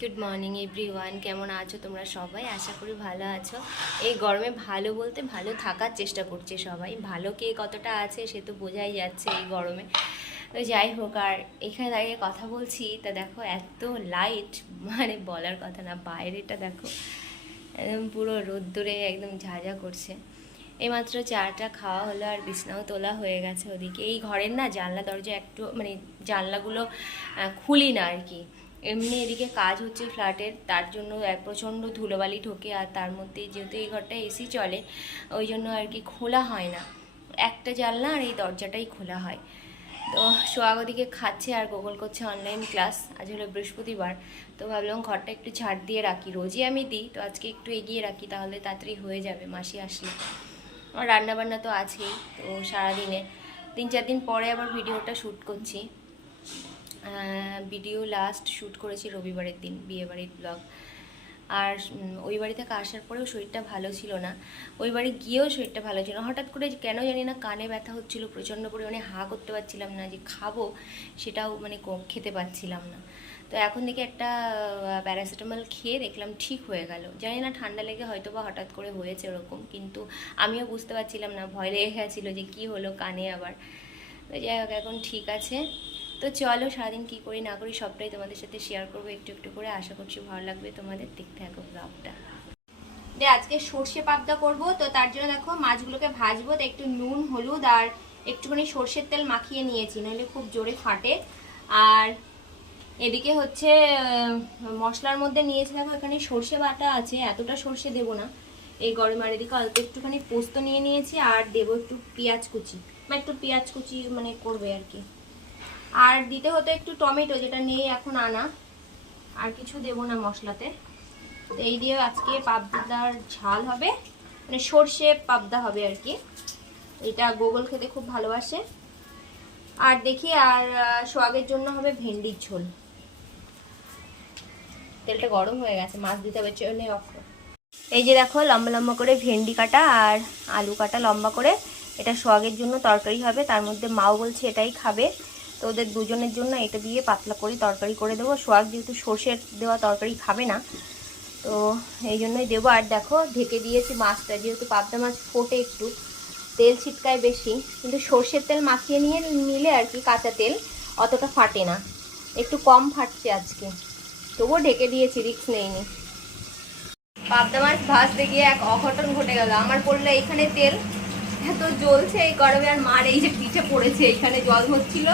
Good morning everyone, কেমন আছো তোমরা সবাই? আশা করি ভালো আছো। এই গরমে ভালো বলতে ভালো থাকার চেষ্টা করছে সবাই। ভালো কে কতটা আছে সে তো বোঝাই যাচ্ছে এই গরমে। তো যাই হোক, আর এখানে দাঁড়িয়ে কথা বলছি তা দেখো এত লাইট, মানে বলার কথা না। বাইরেটা দেখো একদম পুরো রোদ্দুরে একদম ঝাঁঝা করছে। এইমাত্র চাটা খাওয়া হলো আর বিছনাও তোলা হয়ে গেছে ওদিকে। এই ঘরের না জানলা দরজা একটু মানে জানলাগুলো খুলি না আর কি। এমনি এদিকে কাজ হচ্ছে ফ্ল্যাটের, তার জন্য প্রচণ্ড ধুলোবালি ঢোকে, আর তার মধ্যে যেহেতু এই ঘরটা এসি চলে ওই জন্য আর কি খোলা হয় না। একটা জানলা আর এই দরজাটাই খোলা হয়। তো সোহাগ ওদিকে খাচ্ছে আর গুগল করছে অনলাইন ক্লাস। আজ হলো বৃহস্পতিবার, তো ভাবলাম ঘরটা একটু ঝাড় দিয়ে রাখি। রোজই আমি দিই, তো আজকে একটু এগিয়ে রাখি, তাহলে তাড়াতাড়ি হয়ে যাবে মাসি আসলে। আর রান্নাবান্না তো আছেই। তো সারাদিনে 3-4 দিন পরে আবার ভিডিওটা শ্যুট করছি। ভিডিও লাস্ট শ্যুট করেছি রবিবারের দিন, বিয়েবাড়ির ব্লগ। আর ওই বাড়ি থেকে আসার পরেও শরীরটা ভালো ছিল না, ওই বাড়ি গিয়েও শরীরটা ভালো ছিল না। হঠাৎ করে কেন জানি না কানে ব্যথা হচ্ছিল প্রচণ্ড পরিমাণে, হা করতে পারছিলাম না, যে খাবো সেটাও মানে খেতে পাচ্ছিলাম না। তো এখন থেকে একটা প্যারাসিটামল খেয়ে দেখলাম ঠিক হয়ে গেল। জানি না ঠান্ডা লেগে হয়তো বা হঠাৎ করে হয়েছে ওরকম, কিন্তু আমিও বুঝতে পারছিলাম না, ভয় লেগে গেছিলো যে কি হলো কানে আবার। তো যাই হোক, এখন ঠিক আছে। তো চলো সারাদিন কী করি না করি সবটাই তোমাদের সাথে শেয়ার করবো একটু একটু করে। আশা করছি ভালো লাগবে তোমাদের, দেখতে থাকো ব্লগটা। আজকে সর্ষে পাবদা করব, তো তার জন্য দেখো মাছগুলোকে ভাজবো। তো একটু নুন হলুদ আর একটুখানি সর্ষের তেল মাখিয়ে নিয়েছি, নইলে খুব জোরে ফাটে। আর এদিকে হচ্ছে মশলার মধ্যে নিয়েছি দেখো, এখানে সর্ষে বাটা আছে, এতটা সর্ষে দেবো না এই গরমে। আর এদিকে অল্প একটুখানি পোস্ত নিয়ে নিয়েছি, আর দেবো একটু পেঁয়াজ কুচি, একটু পেঁয়াজ কুচি মানে করবে আর কি। আর দিতে হতো একটু টমেটো, যেটা নেই এখন আনা। আর কিছু দেবো না মশলাতে। তো এই দিয়ে আজকে পাবদার ঝাল হবে, মানে সর্ষে পাবদা হবে আর কি। এটা গোগল খেতে খুব ভালোবাসে। আর দেখি, আর সোহাগের জন্য হবে ভেন্ডির ঝোল। তেলটা গরম হয়ে গেছে, মাছ দিতে হবে চলে অফ। এই যে দেখো লম্বা লম্বা করে ভেন্ডি কাটা আর আলু কাটা লম্বা করে, এটা সোহাগের জন্য তরকারি হবে। তার মধ্যে মাও বলছে এটাই খাবে, তো ওদের দুজনের জন্য এটা দিয়ে পাতলা করে তরকারি করে দেবো। সোহাগ যেহেতু সর্ষের দেওয়া তরকারি খাবে না, তো এই জন্যই দেবো। আর দেখো ঢেকে দিয়েছি মাছটা, যেহেতু পাবদা মাছ ফোটে একটু, তেল ছিটকায় বেশি, কিন্তু সর্ষের তেল মাখিয়ে নিলে আর কি, কাঁচা তেল অতটা ফাটে না, একটু কম ফাটছে আজকে, তবুও ঢেকে দিয়েছি, রিস্ক নেইনি। পাবদা মাছ ভাজতে গিয়ে এক অঘটন ঘটে গেল। আমার পড়লো এখানে তেল, এত জ্বলছে এই গরমে। আর মার এই যে পিঠে পড়েছে, এখানে জল হচ্ছিল,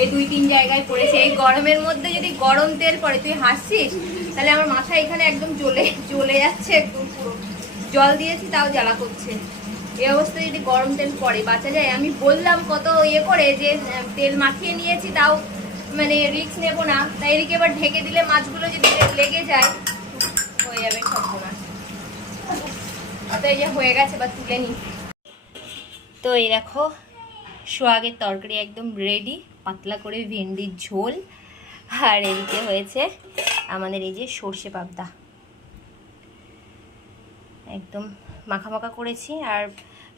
এই 2-3 জায়গায় পড়েছে। এই গরমের মধ্যে যদি গরম তেল পড়ে, তুই হাসছিস? তাহলে আমার মাথা এখানে একদম জ্বলে যাচ্ছে একদম পুরো। জল দিয়েছি তাও জ্বালা করছে। এই অবস্থায় যদি গরম তেল পড়ে বাঁচা যায়? আমি বললাম কত করে যে তেল মাখিয়ে নিয়েছি, তাও মানে রিস্ক নেবো না। তাই এদিকে এবার ঢেকে দিলে মাছগুলো যদি লেগে যায় হয়ে যাবে সর্বনাশ। তো এই যে হয়ে গেছে, বা তুলে নিই। তো এই দেখো সোহাগের তরকারি একদম রেডি, পাতলা করে ভেন্ডির ঝোল। আর এদিকে হয়েছে আমাদের এই যে সর্ষে পাবদা, একদম মাখা মাখা করেছি। আর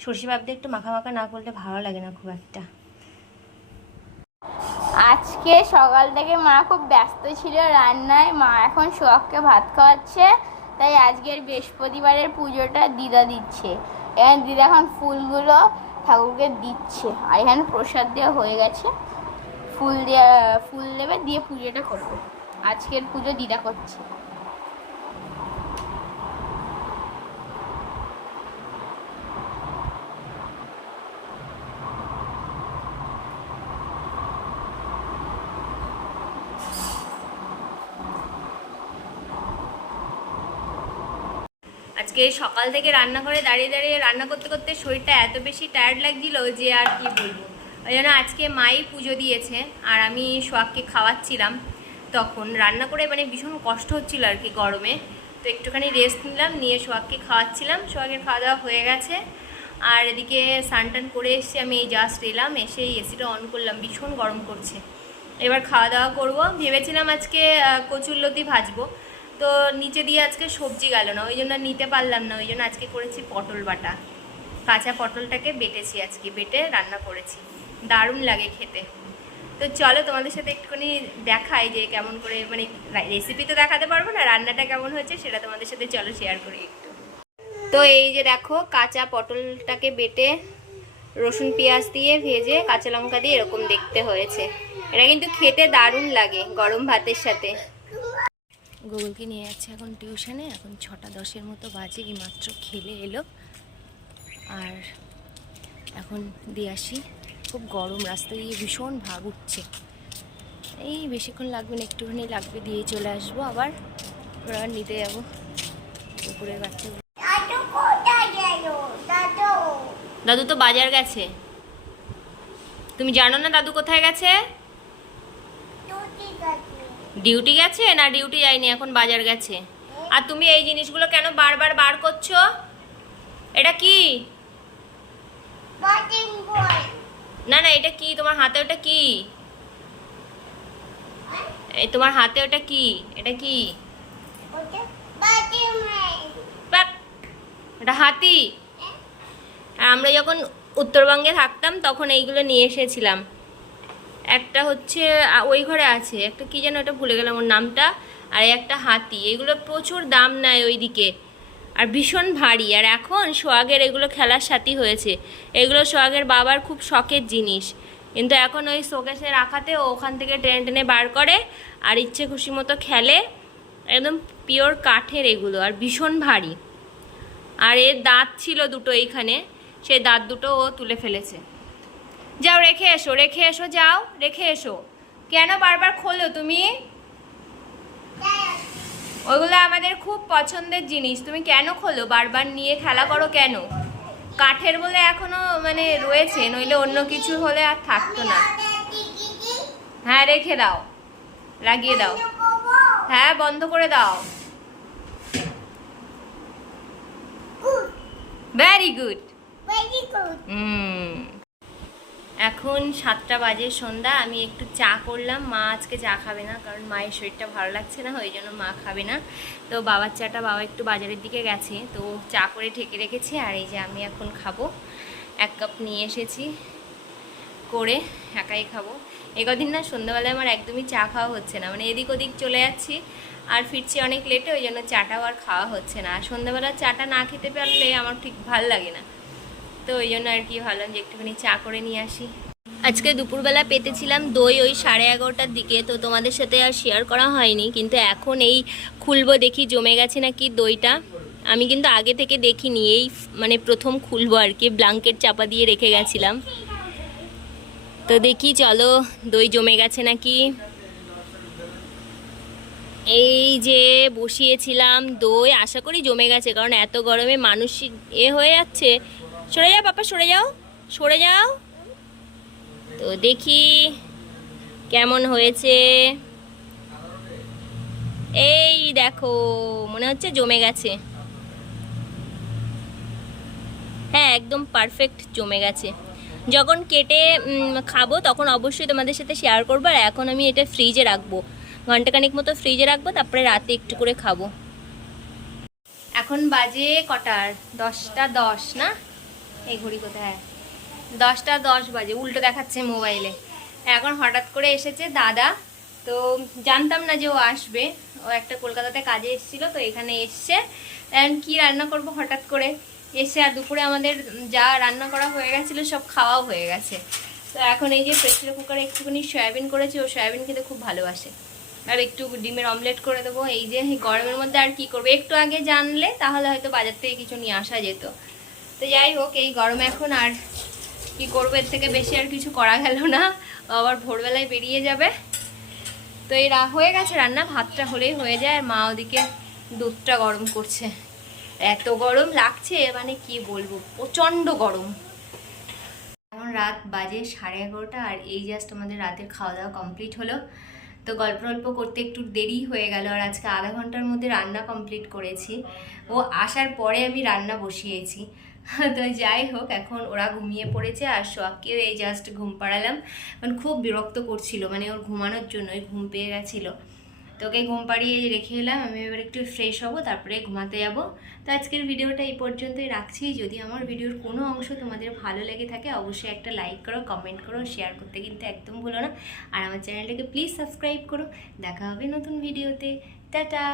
সর্ষে পাবদা একটু মাখা মাখা না করলে ভালো লাগে না খুব একটা। আজকে সকাল থেকে মা খুব ব্যস্ত ছিল রান্নায়। মা এখন সোহাগকে ভাত খাওয়াচ্ছে, তাই আজকের বৃহস্পতিবারের পুজোটা দিদা দিচ্ছে। এখানে দিদা এখন ফুলগুলো ঠাকুরকে দিচ্ছে, আর এখানে প্রসাদ দেওয়া হয়ে গেছে। ফুল দেবে, দিয়ে পুজোটা করবে। আজকের পুজো দিদা করছে। আজকে সকাল থেকে রান্নাঘরে দাঁড়িয়ে দাঁড়িয়ে রান্না করতে করতে শরীরটা এত বেশি টায়ার্ড লাগছিল যে আর কি বলবো। ওই জন্য আজকে মাই পুজো দিয়েছে, আর আমি সোহাগকে খাওয়াচ্ছিলাম। তখন রান্না করে মানে ভীষণ কষ্ট হচ্ছিল আর কি গরমে। তো একটুখানি রেস্ট নিলাম, নিয়ে সোহাগকে খাওয়াচ্ছিলাম। সোহাগের খাওয়া দাওয়া হয়ে গেছে। আর এদিকে স্নান টান করে এসে আমি এই জাস্ট এলাম, এসে এসিটা অন করলাম, ভীষণ গরম করছে। এবার খাওয়া দাওয়া করবো। ভেবেছিলাম আজকে কচুরলতি ভাজবো, তো নিচে দিয়ে আজকে সবজি গেল না, ওই জন্য নিতে পারলাম না। ওই জন্য আজকে করেছি পটল বাটা, কাঁচা পটলটাকে বেটেছি, আজকে বেটে রান্না করেছি, দারুণ লাগে খেতে। তো চলো তোমাদের সাথে একটুখানি দেখাই যে কেমন করে, মানে রেসিপি তো দেখাতে পারবো না, রান্নাটা কেমন হয়েছে সেটা তোমাদের সাথে চলো শেয়ার করি একটু। তো এই যে দেখো কাঁচা পটলটাকে বেটে রসুন পেঁয়াজ দিয়ে ভেজে কাঁচা লঙ্কা দিয়ে এরকম দেখতে হয়েছে। এটা কিন্তু খেতে দারুণ লাগে গরম ভাতের সাথে। গুগলকে নিয়ে যাচ্ছে এখন টিউশনে, এখন 6:10 মতো বাজে, এই মাত্র খেলে এলো। আর এখন দিয়ে আসি, খুব গরম, রাস্তা দিয়ে ভীষণ ভাগ উঠছে। এই বেশিক্ষণ লাগবে না, একটুখানি লাগবে, দিয়ে চলে আসবো আবার নিতে যাবো দুপুরের বাচ্চা। দাদু তো বাজার গেছে। তুমি জানো না দাদু কোথায় গেছে? ডিউটি গেছে না ডিউটি যায়নি, এখন বাজার গেছে। আর তুমি এই জিনিসগুলো কেন বারবার বার করছো? এটা কি? না না, এটা কি তোমার হাতে? ওটা কি? এই তোমার হাতে ওটা কি? এটা কি? বাক! এটা হাতি। আর আমরা যখন উত্তরবঙ্গে থাকতাম তখন এইগুলো নিয়ে এসেছিলাম। একটা হচ্ছে ওই ঘরে আছে, একটা কি যেন, এটা ভুলে গেলাম ওর নামটা। আর একটা হাতি। এগুলো প্রচুর দাম নেয় ওইদিকে, আর ভীষণ ভারী। আর এখন সোহাগের এগুলো খেলার সাথী হয়েছে। এগুলো সোহাগের বাবার খুব শখের জিনিস, কিন্তু এখন ওই শোকেসে রাখাতে ও ওখান থেকে টেনে টেনে বার করে আর ইচ্ছে খুশি মতো খেলে। একদম পিওর কাঠের এগুলো, আর ভীষণ ভারী। আর এর দাঁত ছিল দুটো এইখানে, সেই দাঁত দুটো ও তুলে ফেলেছে। যাও রেখে এসো, রেখে এসো, যাও রেখে এসো। কেন বারবার খোলো তুমি? ওইগুলো আমাদের খুব পছন্দের জিনিস, তুমি কেন খোলো? বারবার নিয়ে খেলা করো কেন? কাঠের বলে এখনো মানে রয়েছে, নইলে অন্য কিছু হলে আর থাকতো না। হ্যাঁ রেখে দাও, লাগিয়ে দাও। হ্যাঁ বন্ধ করে দাও। Very good. এখন 7টা বাজে, সন্ধ্যা। আমি একটু চা করলাম। মা আজকে চা খাবে না, কারণ মায়ের শরীরটা ভালো লাগছে না, ওই জন্য মা খাবে না। তো বাবার চাটা, বাবা একটু বাজারের দিকে গেছে, তো চা করে ঢেকে রেখেছে। আর এই যে আমি এখন খাবো, 1 কাপ নিয়ে এসেছি করে, একাই খাবো। কদিন না সন্ধ্যাবেলায় আমার একদমই চা খাওয়া হচ্ছে না, মানে এদিক ওদিক চলে যাচ্ছি আর ফিরছি অনেক লেটে, ওই জন্য চাটাও আর খাওয়া হচ্ছে না। আর সন্ধ্যাবেলা চাটা না খেতে পারলে আমার ঠিক ভাল লাগে না, তো ওই জন্য আর কি ভাবলাম যে একটুখানি চা করে নিয়ে আসি। আজকে দুপুরবেলা পেতেছিলাম দই ওই 11:30টার দিকে, তো তোমাদের সাথে আর শেয়ার করা হয়নি। কিন্তু এখন এই খুলবো, দেখি জমে গেছে নাকি দইটা। আমি কিন্তু আগে থেকে দেখিনি, এই মানে প্রথম খুলবো আর কি, ব্ল্যাঙ্কেট চাপা দিয়ে রেখে গেছিলাম। তো দেখি চলো দই জমে গেছে নাকি। এই যে বসিয়েছিলাম দই, আশা করি জমে গেছে, কারণ এত গরমে মানুষ হয়ে যাচ্ছে। সরে যাও পাপা, সরে যাও, সরে যাও। তো দেখি কেমন হয়েছে। এই দেখো, মনে হচ্ছে জমে গেছে। হ্যাঁ একদম পারফেক্ট জমে গেছে। যখন কেটে খাবো তখন অবশ্যই তোমাদের সাথে শেয়ার করবো। আর এখন আমি এটা ফ্রিজে রাখবো, ঘন্টাখানিক মতো ফ্রিজে রাখবো, তারপরে রাতে একটু করে খাবো। এখন বাজে কটার? 10টা 10 না? এই ঘড়ি কোথায়? 10টা 10 বাজে, উল্টো দেখাচ্ছে মোবাইলে। এখন হঠাৎ করে এসেছে দাদা, তো জানতাম না যে ও আসবে। ও একটা কলকাতাতে কাজে এসেছিলো, তো এখানে এসছে। এখন কী রান্না করব হঠাৎ করে এসে, আর দুপুরে আমাদের যা রান্না করা হয়ে গেছিলো সব খাওয়াও হয়ে গেছে। তো এখন এই যে প্রেসার কুকারে একটুখানি সয়াবিন করেছি, ও সয়াবিন খেতে খুব ভালোবাসে। আর একটু ডিমের অমলেট করে দেবো। এই যে গরমের মধ্যে আর কি করবো, একটু আগে জানলে তাহলে হয়তো বাজার থেকে কিছু নিয়ে আসা যেত। তো যাই হোক, এই গরমে এখন আর কি করবো, এর থেকে বেশি আর কিছু করা গেল না, আবার ভোরবেলায় বেরিয়ে যাবে। তো এই হয়ে গেছে রান্না, ভাতটা হলেই হয়ে যায়। মা ওদিকে দুধটা গরম করছে। এত গরম লাগছে মানে কি বলবো, প্রচণ্ড গরম। এখন রাত বাজে 11:30, আর এই জাস্ট আমাদের রাতের খাওয়া দাওয়া কমপ্লিট হলো। তো গল্প গল্প করতে একটু দেরি হয়ে গেল, আর আজকে আধা ঘন্টার মধ্যে রান্না কমপ্লিট করেছি। ও আসার পরে আমি রান্না বসিয়েছি। তো যাই হোক, এখন ওরা ঘুমিয়ে পড়েছে, আর সোহাগকেও এই জাস্ট ঘুম পাড়ালাম। মানে খুব বিরক্ত করছিল, মানে ওর ঘুমানোর জন্য ঘুম পেয়ে গেছিলো। তোকে ঘুম পাড়িয়ে রেখে এলাম, আমি এবার একটু ফ্রেশ হব, তারপরে ঘুমাতে যাব। তো আজকের ভিডিওটা এই পর্যন্তই রাখছি। যদি আমার ভিডিওর কোনো অংশ তোমাদের ভালো লেগে থাকে অবশ্যই একটা লাইক করো, কমেন্ট করো, শেয়ার করতে কিন্তু একদম ভুলো না। আর আমার চ্যানেলটাকে প্লিজ সাবস্ক্রাইব করো। দেখা হবে নতুন ভিডিওতে। টাটা।